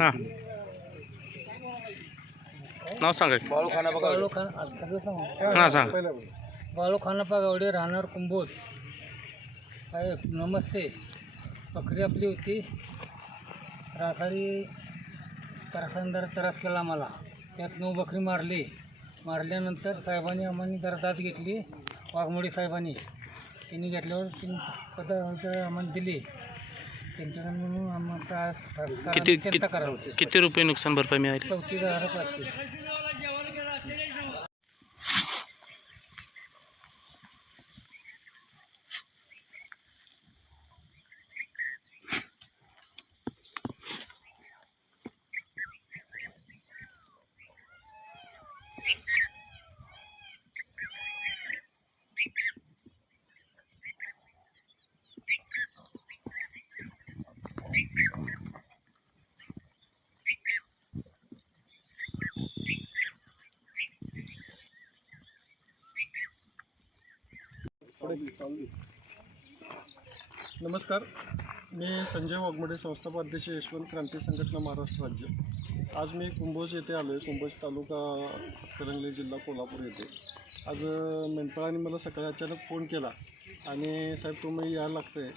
हां. नाव सांगा की. बाळू खान आता सगळं सांगू. हां सांगा. बाळू खानापा गावडे राहणार कुंभोज. साहेब नमस्ते. बकरी आपली होती. राखाडी त्रासांदर त्रास केला मला त्यात नऊ बकरी मारली. मारल्यानंतर साहेबांनी आम्हाला जरा दात घेतली. वाघमोडी साहेबांनी. त्यांनी घेतल्यावर तीन पद आम्हाला दिली. म्हणून आम्हाला किती किती रुपये नुकसान भरपाई मिळाली? चौतीस हजार पाचशे. नमस्कार. मी संजय वाघमोडे संस्थापाध्यक्ष यशवंत क्रांती संघटना महाराष्ट्र राज्य. आज मी कुंभोज येथे आलो आहे कुंभोज तालुका हातकणंगले जिल्हा कोल्हापूर येथे. आज मेंढपाळाने मला सकाळी अचानक फोन केला आणि साहेब तुम्ही यायला लागतं आहे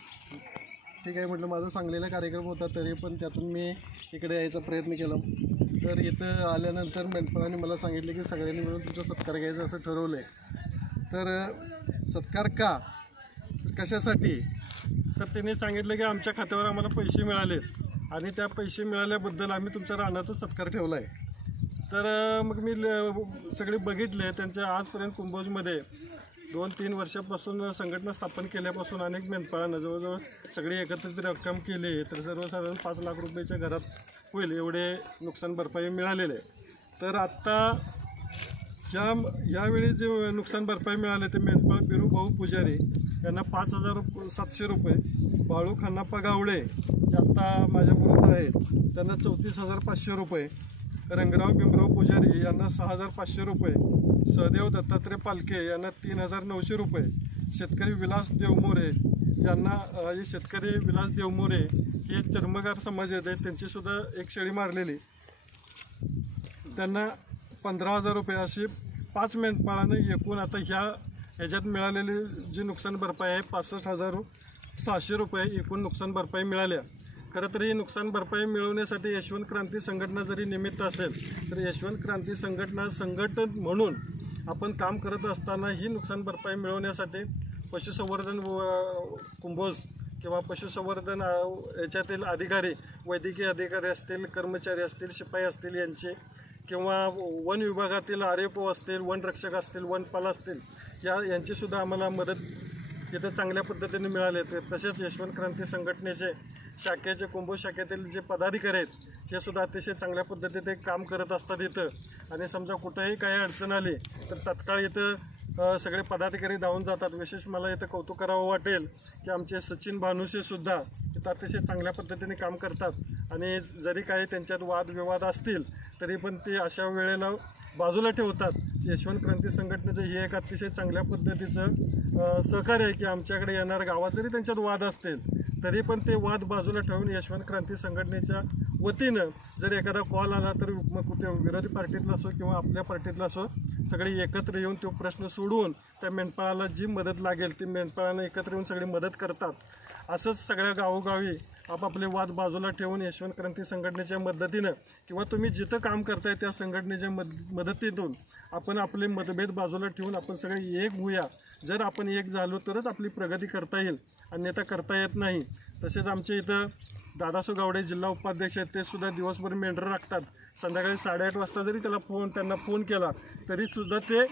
ठीक आहे म्हटलं माझा सांगलेला कार्यक्रम होता तरी पण त्यातून मी इकडे यायचा प्रयत्न केला. तर इथं आल्यानंतर मेंढपाळाने मला सांगितले की सगळ्यांनी मिळून तुमचा सत्कार घ्यायचा असं ठरवलं आहे तर सत्कार का? कशासाठी? तर त्यांनी सांगितलं की आमच्या खात्यावर आम्हाला पैसे मिळाले आणि त्या पैसे मिळाल्याबद्दल आम्ही तुमच्या रानाचा सत्कार ठेवला आहे तर मग मी ल- सगळे बघितले. त्यांच्या आजपर्यंत कुंभोजमध्ये दोन तीन वर्षापासून संघटना स्थापन केल्यापासून अनेक मेंढपाळांना जवळजवळ सगळी एकत्रित रक्कम केली तर सर्वसाधारण पाच लाख रुपयाच्या घरात होईल एवढे नुकसान भरपाई मिळालेले आहे. तर आत्ता या यावेळी जे नुकसान भरपाई मिळाले ते मेंढपाळ बिरू भाऊ पुजारी यांना पाच हजार रुप सातशे रुपये बाळू खन्नाप्पा गावडे जे आत्ता माझ्याबरोबर आहेत त्यांना चौतीस हजार पाचशे रुपये रंगराव भीमराव पुजारी यांना सहा हजार पाचशे रुपये सहदेव दत्तात्रय पालके यांना तीन हजार नऊशे रुपये शेतकरी विलास देवमोरे यांना हे शेतकरी विलास देवमोरे हे चर्मगार समाज येत आहेत त्यांचीसुद्धा एक शेळी मारलेली. त्यांना पंधरा हजार रुपये अशी पाच मेंढपाळानं एकूण आता ह्या ह्याच्यात मिळालेली जी नुकसान भरपाई आहे पासष्ट हजार सहाशे रुपये एकूण नुकसान भरपाई मिळाल्या खरं तर ही नुकसान भरपाई मिळवण्यासाठी यशवंत क्रांती संघटना जरी निमित्त असेल तर यशवंत क्रांती संघटना संघटन म्हणून आपण काम करत असताना ही नुकसान भरपाई मिळवण्यासाठी पशुसंवर्धन व कुंभोज किंवा पशुसंवर्धन याच्यातील अधिकारी वैद्यकीय अधिकारी असतील कर्मचारी असतील शिपाई असतील यांचे किंवा वन विभागातील आर एफ ओ असतील वनरक्षक असतील वनपाल असतील या यांचीसुद्धा आम्हाला मदत इथं चांगल्या पद्धतीने मिळाले होते तसेच यशवंत क्रांती संघटनेचे शाखेचे कुंभ शाखेतील जे पदाधिकारी आहेत हे सुद्धा अतिशय चांगल्या पद्धतीने काम करत असतात इथं. आणि समजा कुठंही काही अडचण आली तर तत्काळ इथं सगळे पदाधिकारी धावून जातात. विशेष मला इथं कौतुक करावं वाटेल की आमचे सचिन भानुसेसुद्धा इथं अतिशय चांगल्या पद्धतीने काम करतात. आणि जरी काही त्यांच्यात वादविवाद असतील तरी पण ते अशा वेळेला बाजूला ठेवतात यशवंत क्रांती संघटनेचं हे एक अतिशय चांगल्या पद्धतीचं सहकार्य आहे की आमच्याकडे येणार गावात जरी त्यांच्यात वाद असतील तरी पण ते वाद बाजूला ठेवून यशवंत क्रांती संघटनेच्या वतीनं जर एखादा कॉल आला तर मग कुठे विरोधी पार्टीतला असो किंवा आपल्या पार्टीतला असो सगळे एकत्र येऊन तो प्रश्न सोडवून त्या मेंढपाळाला जी मदत लागेल ती मेंढपाळांना एकत्र येऊन सगळी मदत करतात. असंच सगळ्या गावोगावी आपापले वाद बाजूला ठेवून यशवंत क्रांती संघटनेच्या मदतीनं किंवा तुम्ही जिथं काम करताय त्या संघटनेच्या मद मदतीतून आपण आपले मतभेद बाजूला ठेवून आपण सगळे एक होऊया. जर आपण एक झालो तरच आपली प्रगती करता येईल अन्यथा करता येत नाही. तसेच आमच्या इथं दादासो गावडे जिल्हा उपाध्यक्ष आहेत ते सुद्धा दिवसभर मेंढर राखतात. संध्याकाळी साडेआठ वाजता जरी त्याला फोन त्यांना फोन केला तरीसुद्धा ते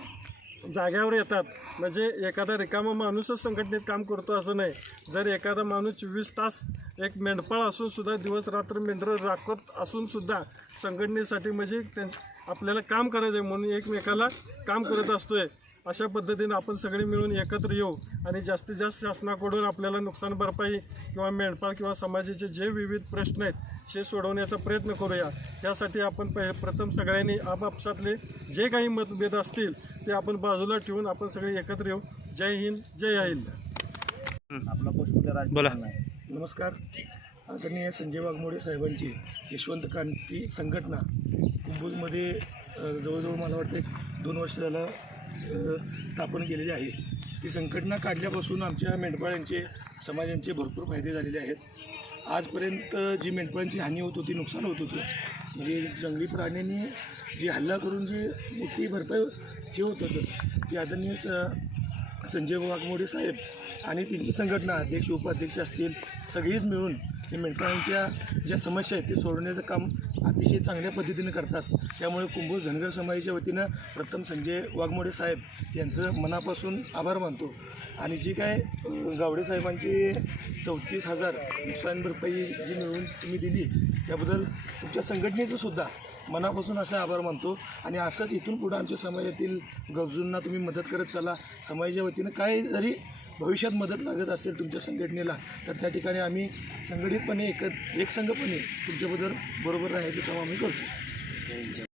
जाग्यावर येतात. म्हणजे एखादा रिकामा माणूसच संघटनेत काम करतो असं नाही. जर एखादा माणूस चोवीस तास एक मेंढपाळ असून सुद्धा दिवस रात्र मेंढरं राखत असून सुद्धा संघटनेसाठी म्हणजे त्यां आपल्याला काम करायचं आहे म्हणून एकमेकाला काम करत असतोय. अशा पद्धतीनं आपण सगळे मिळून एकत्र येऊ आणि जास्तीत जास्त शासनाकडून आपल्याला नुकसान भरपाई किंवा मेंढपाळ किंवा समाजाचे जे विविध प्रश्न आहेत हे सोडवण्याचा प्रयत्न करूया. त्यासाठी आपण पहि प्रथम सगळ्यांनी आपापसातले जे काही मतभेद असतील ते आपण बाजूला ठेवून आपण सगळे एकत्र येऊ. जय हिंद जय हिंद. आपला पुष्पराज बोला. नमस्कार. आदरणीय संजय वाघमोडे साहेबांची यशवंत क्रांती संघटना. कुंभूजमध्ये जवळजवळ मला वाटतं एक दोन वर्ष झालं स्थापन केलेली आहे. ती संघटना काढल्यापासून आमच्या मेंढपाळांचे समाजांचे भरपूर फायदे झालेले आहेत. आजपर्यंत जी मेंढपाळांची हानी होत होती नुकसान होत होतं म्हणजे जंगली प्राण्यांनी जी हल्ला करून जी मोठी भरपाई जे होत होतं ती आदरणीय स संजय वाघमोडे साहेब आणि त्यांची संघटना अध्यक्ष उपाध्यक्ष असतील सगळीच मिळून हे मेंढपाळांच्या ज्या समस्या आहेत ते सोडवण्याचं काम अतिशय चांगल्या पद्धतीने करतात. त्यामुळे कुंभोज धनगर समाजाच्या वतीनं प्रथम संजय वाघमोडे साहेब यांचं मनापासून आभार मानतो. आणि जी काय गावडेसाहेबांची गावडे साहेबांची चौतीस हजार नुकसान भरपाई जी मिळवून तुम्ही दिली त्याबद्दल तुमच्या संघटनेचं सुद्धा मनापासून असा आभार मानतो. आणि असंच इथून पुढं आमच्या समाजातील गरजूंना तुम्ही मदत करत चला. समाजाच्या वतीनं काय जरी भविष्यात मदत लागत असेल तुमच्या संघटनेला तर त्या ठिकाणी आम्ही संघटितपणे एक एकसंघपणे तुमच्याबरोबर बरोबर राहायचं काम आम्ही करतो.